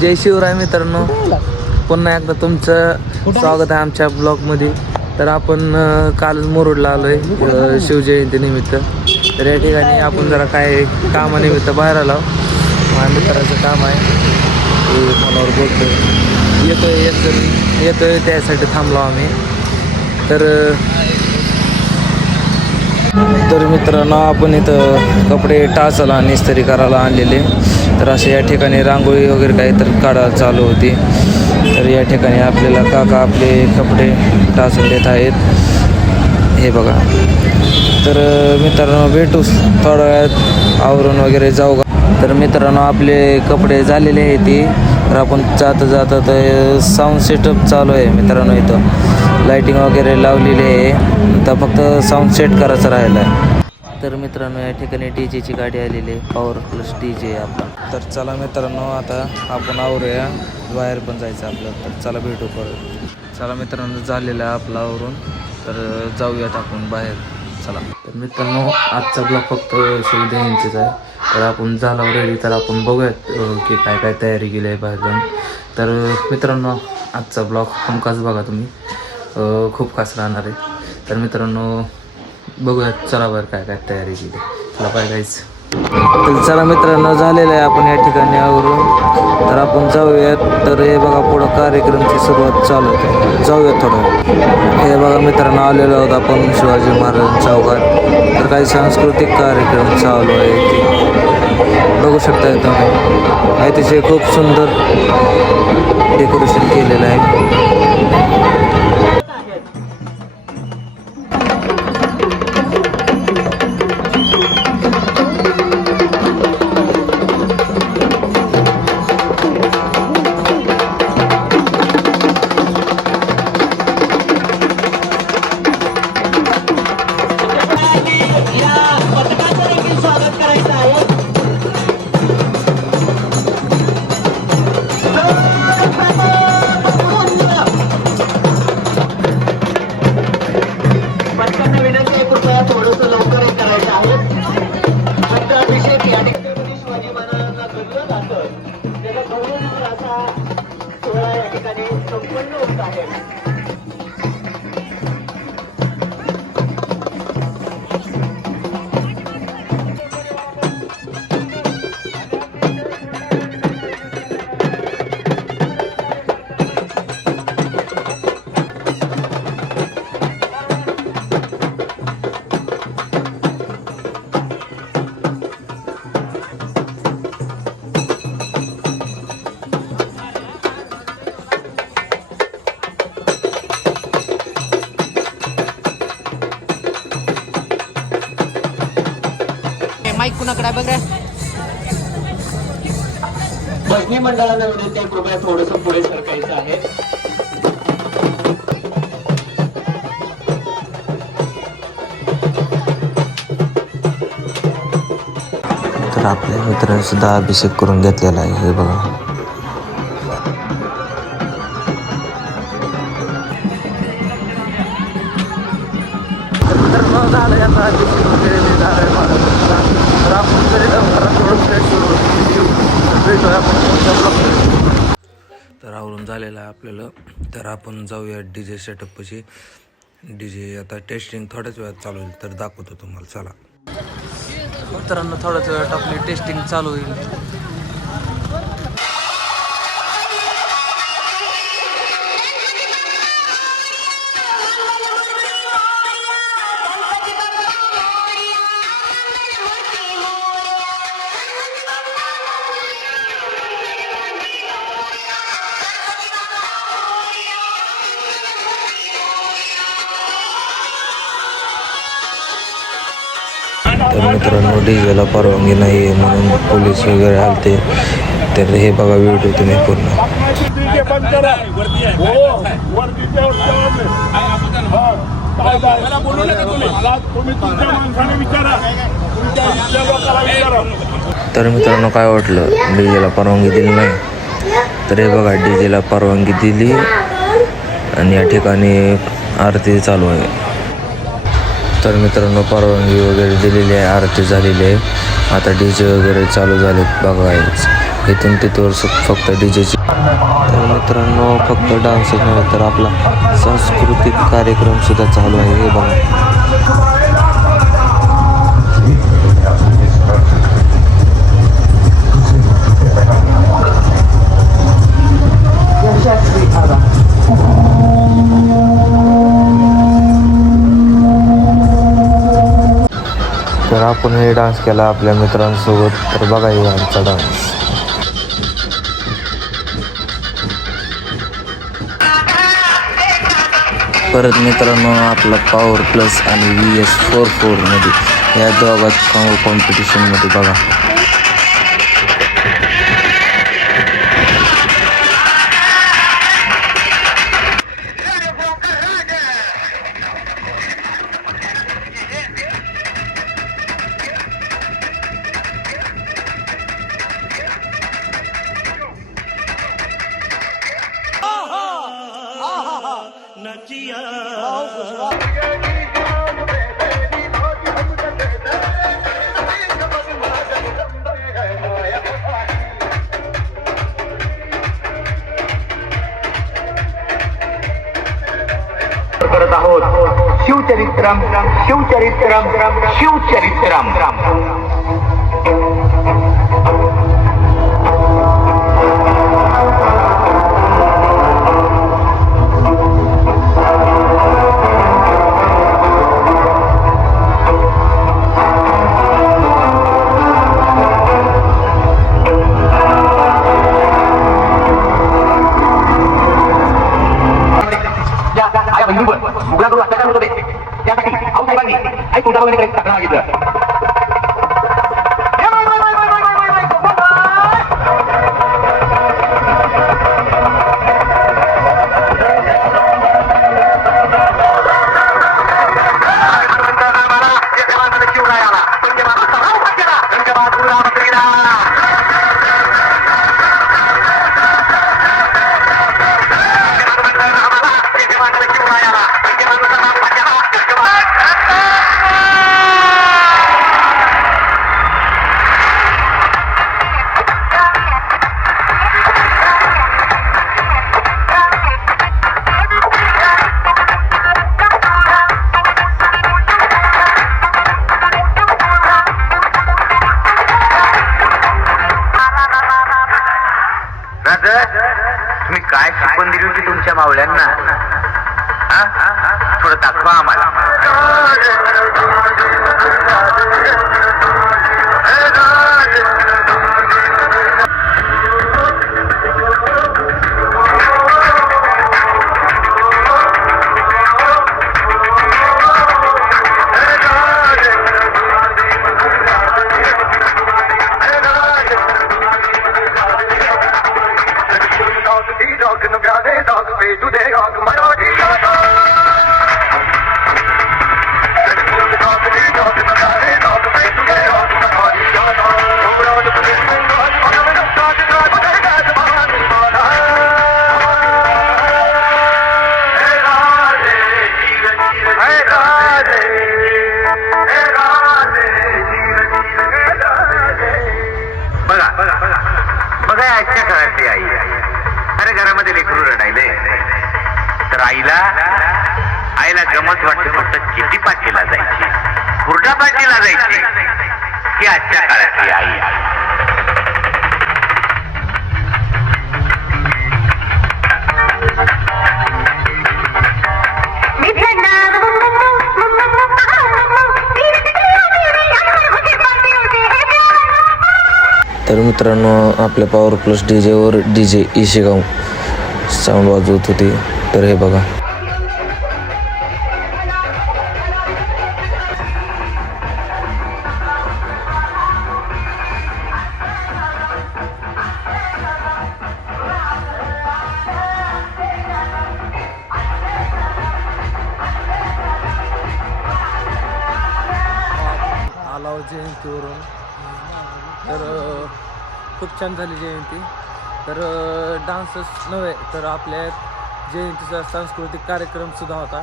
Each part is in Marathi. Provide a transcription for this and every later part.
जय शिवराय मित्रांनो, पुन्हा एकदा तुमचं स्वागत आहे आमच्या ब्लॉगमध्ये. तर आपण कालच मुरुडला आलो आहे शिवजयंतीनिमित्त. तर या ठिकाणी आपण जरा काय कामानिमित्त बाहेर आलो. माझ्या मित्राचं काम आहे ते फोनवर बोलतोय, येतोय एक जण येतोय त्यासाठी थांबलो आम्ही. तर मित्रांनो, आपण इथं कपडे टाचाला आणि इस्त्री करायला आणलेले. तर असे या ठिकाणी रांगोळी वगैरे काही तर काढायला चालू होती. तर या ठिकाणी आपल्याला काका आपले कपडे टाचून देत आहेत, हे बघा. तर मित्रांनो, भेटू थोड्या वेळात, आवरून वगैरे जाऊ का. तर मित्रांनो, आपले कपडे झालेले आहेत ते. तर आपण जाता साऊंड सेटअप चालू आहे मित्रांनो. इथं लाईटिंग वगैरे लावलेली आहे, आता फक्त साऊंड सेट करायचं राहिलं आहे. तर मित्रांनो, या ठिकाणी डीजेची गाडी आलेली आहे, पॉवर प्लस डीजे आपला. तर चला मित्रांनो, आता आपण आवरूया, बाहेर पण जायचं आपलं. तर चला भेटू परत. चला मित्रांनो, झालेलं आहे आपलं आवरून. तर जाऊयात आपण बाहेर, चला. तर मित्रांनो, आजचा ब्लॉग फक्त शिवजयंतीच आहे. तर आपण झाला रेडी, तर आपण बघूयात की काय काय तयारी केली आहे बाहेर जाऊन. तर मित्रांनो, आजचा ब्लॉग हमखास बघा तुम्ही, खूप खास राहणार आहे. तर मित्रांनो, बघूयात, चला बरं काय काय तयारी केली. चला बाय गाईज. तर चला मित्रांनो, झालेलं आहे आपण या ठिकाणी आवरून. तर आपण जाऊयात. तर हे बघा, पुढं कार्यक्रमची सुरुवात चालू आहे, जाऊयात थोडं. हे बघा मित्रांनो, आलेलो आहोत आपण शिवाजी महाराज चौकात. तर काही सांस्कृतिक कार्यक्रम चालू आहे ते बघू शकता तुम्ही. अतिशय खूप सुंदर डेकोरेशन केलेलं आहे. माईक कुणाकडे बघ रे. भजनी मंडळाला विनंती आहे, कृपया थोडंसं पुढे सरकायचं आहे. तर आपल्या मित्रांनी सुद्धा अभिषेक करून घेतलेला आहे, हे बघा. तर आवरून झालेलं आहे आपल्याला. तर आपण जाऊया डीजे सेटअपची. डीजे आता टेस्टिंग थोड्याच वेळात चालू होईल, तर दाखवतो तुम्हाला. चला मित्रांनो, थोड्याच वेळात आपली टेस्टिंग चालू होईल. तर मित्रांनो, डीजेला परवानगी नाही आहे म्हणून पोलीस वगैरे आलते. तर हे बघा व्हिडिओ तुम्ही पूर्ण. तर मित्रांनो, काय वाटलं, डीजेला परवानगी दिली नाही. तर हे बघा, डीजेला परवानगी दिली आणि या ठिकाणी आरती चालू आहे. तर मित्रांनो परवानगी वगैरे दिलेली आहे, आरती झालेली आहे. आता DJ वगैरे चालू झालेत बघायच. इथून तिथवर फक्त DJची. तर मित्रांनो फक्त डान्सच नव्हे तर आपला सांस्कृतिक कार्यक्रम सुद्धा चालू आहे. हे बघा. तर आपण हे डान्स केला आपल्या मित्रांसोबत. तर बघा हे आमचा डान्स. परत मित्रांनो आपला पॉवर प्लस आणि VS44 मध्ये या दोघात कॉम्पिटिशनमध्ये बघा. करत आहोत शिवचरित्रम शिवचरित्रम शिवचरित्रम. मुघलाकडून अत्याचार होत होते त्यासाठी आऊसाहेबांनी आई तुळजाभवानीकडे तक्रार मागितलं. तुम्ही काय शिकवून दिली होती तुमच्या मावळ्यांना? थोडं दाखवा आम्हाला. बघा आजच्या काळातली आई. अरे घरामध्ये लेकरू रडायले तर आईला गमत वाटते फक्त चिठी पाठीला जायची, हुरडा पाठीला जायची. ही आजच्या काळातली आई. तर मित्रांनो आपल्या पॉवर प्लस DJवर DJ इशेगाव साऊंड वाजवत होते. तर हे बघा. आलाव जयंतीवरून तर खूप छान झाली जयंती. तर डान्सच नव्हे तर आपल्या जयंतीचा सांस्कृतिक कार्यक्रमसुद्धा होता.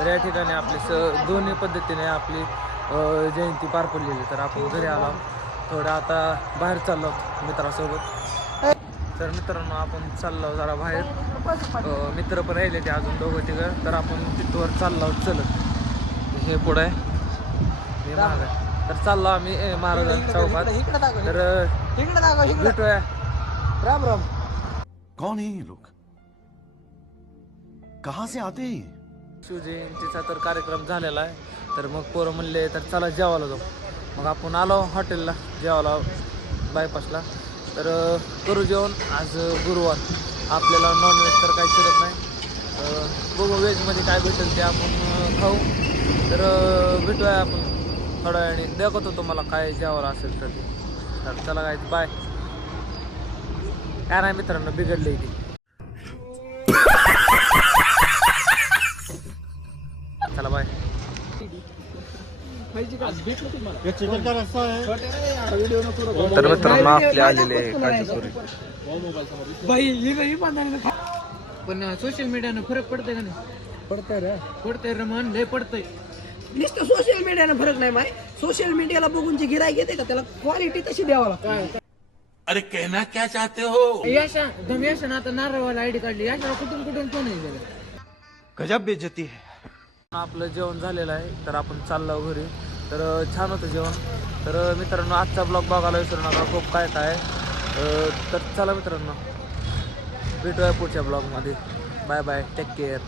तर या ठिकाणी आपली दोन्ही पद्धतीने आपली जयंती पार पडलेली. तर आपण घरी आलो थोडं आता बाहेर चाललो आहोत मित्रासोबत. तर मित्रांनो आपण चाललो जरा बाहेर, मित्र पण राहिले ते अजून दोघं तिघं. तर आपण तिथवर चाललो आहोत चलत. हे पुढं आहे हे मागं आहे. तर चाललो आम्ही महाराजांच्या चौकात. तर भेटूया. राम राम. कौन है ये लोग? कहां से आते हैं ये? शिवजयंतीचा तर कार्यक्रम झालेला आहे. तर मग पोरं म्हणले तर चला जेवायला जाऊ. मग आपण आलो हॉटेलला जेवायला बायपासला. तर करू जेवण. आज गुरुवार आपल्याला नॉनव्हेज तर काही शिरत नाही. बघू व्हेजमध्ये काय भेटेल ते आपण खाऊ. तर भेटूया आपण थोड्या वेळाने. दाखवतो तुम्हाला काय जेवायला असेल तर ते. तर चला काय बाय. काय नाही मित्रांनो बिघडलं इथे. चला बाय. तर मित्रांनो आपले आलेले काजीपुरी. पण सोशल मीडियानं फरक पडतंय का नाही? पडतंय रमण लय पडतंय. नुसतं सोशल मीडियानं फरक नाही माय. सोशल मीडियाला बघून जे गिराईक येते का त्याला क्वालिटी तशी द्यावा लागते. अरे कहना क्या चाहते हो? यशा आता नारळवाला आयडी काढली. यशा कुठून कुठून फोन आहे. गजब बेइज्जती है. आपलं जेवण झालेलं आहे. तर आपण चाललो घरी. तर छान होतं जेवण. तर मित्रांनो आजचा ब्लॉग बघायला विसरू नका. खूप काय काय. तर चला मित्रांनो भेटूया पुढच्या ब्लॉगमध्ये. Bye bye. Take care.